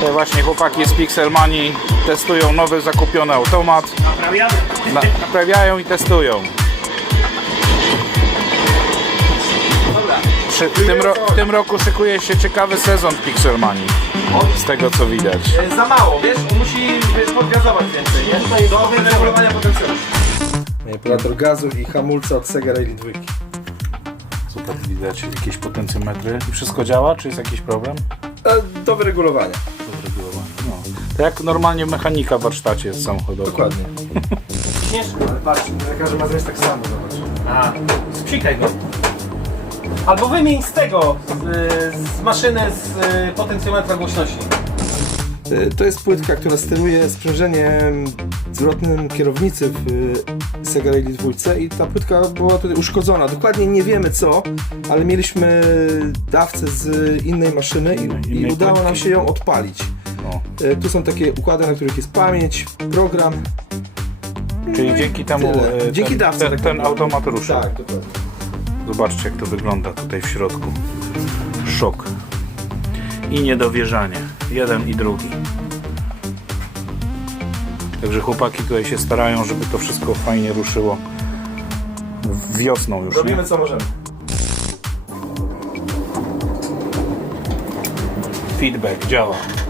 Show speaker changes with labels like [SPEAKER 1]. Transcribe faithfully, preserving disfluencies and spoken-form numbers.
[SPEAKER 1] Tutaj właśnie chłopaki z Pixelmanii testują nowy zakupiony automat.
[SPEAKER 2] Naprawiamy.
[SPEAKER 1] Na, naprawiają i testują.
[SPEAKER 2] Dobra.
[SPEAKER 1] Przy, w, tym ro, w tym roku szykuje się ciekawy sezon w Pixelmanii. Z tego co widać.
[SPEAKER 2] E, Za mało, wiesz, on musi wiesz, podgazować więcej, nie? Tutaj do regulowania potencjału.
[SPEAKER 3] Manipulator gazu i hamulca od Sega Rally dwa.
[SPEAKER 1] Super, widać jakieś potencjometry. I wszystko działa, czy jest jakiś problem?
[SPEAKER 3] E, Do wyregulowania.
[SPEAKER 1] Dobrze było. No. To jak normalnie mechanika w warsztacie samochodowym.
[SPEAKER 3] Dokładnie.
[SPEAKER 2] Nie,
[SPEAKER 3] Ale patrz, lekarze ma zrobić tak samo, zobacz.
[SPEAKER 2] a, sprzykaj go. Albo wymień z tego, z, z maszyny z y, potencjometra głośności.
[SPEAKER 3] E, To jest płytka, która steruje sprężeniem zwrotnym kierownicy w e, Sega Rally dwa i ta płytka była tutaj uszkodzona. Dokładnie nie wiemy co, ale mieliśmy dawcę z innej maszyny i, i
[SPEAKER 1] Innej
[SPEAKER 3] udało nam
[SPEAKER 1] płytki.
[SPEAKER 3] się ją odpalić.
[SPEAKER 1] No.
[SPEAKER 3] E, Tu są takie układy, na których jest pamięć, program.
[SPEAKER 1] Czyli dzięki temu
[SPEAKER 3] tyle.
[SPEAKER 1] e,
[SPEAKER 3] Dzięki
[SPEAKER 1] ten,
[SPEAKER 3] dawcy
[SPEAKER 1] ten,
[SPEAKER 3] tak
[SPEAKER 1] ten
[SPEAKER 3] naprawdę.
[SPEAKER 1] automat rusza.
[SPEAKER 3] Tak, dokładnie.
[SPEAKER 1] Zobaczcie jak to wygląda tutaj w środku. Szok. I niedowierzanie. Jeden i drugi. Także chłopaki tutaj się starają, żeby to wszystko fajnie ruszyło. Wiosną już, nie?
[SPEAKER 3] Robimy co możemy.
[SPEAKER 1] Feedback działa.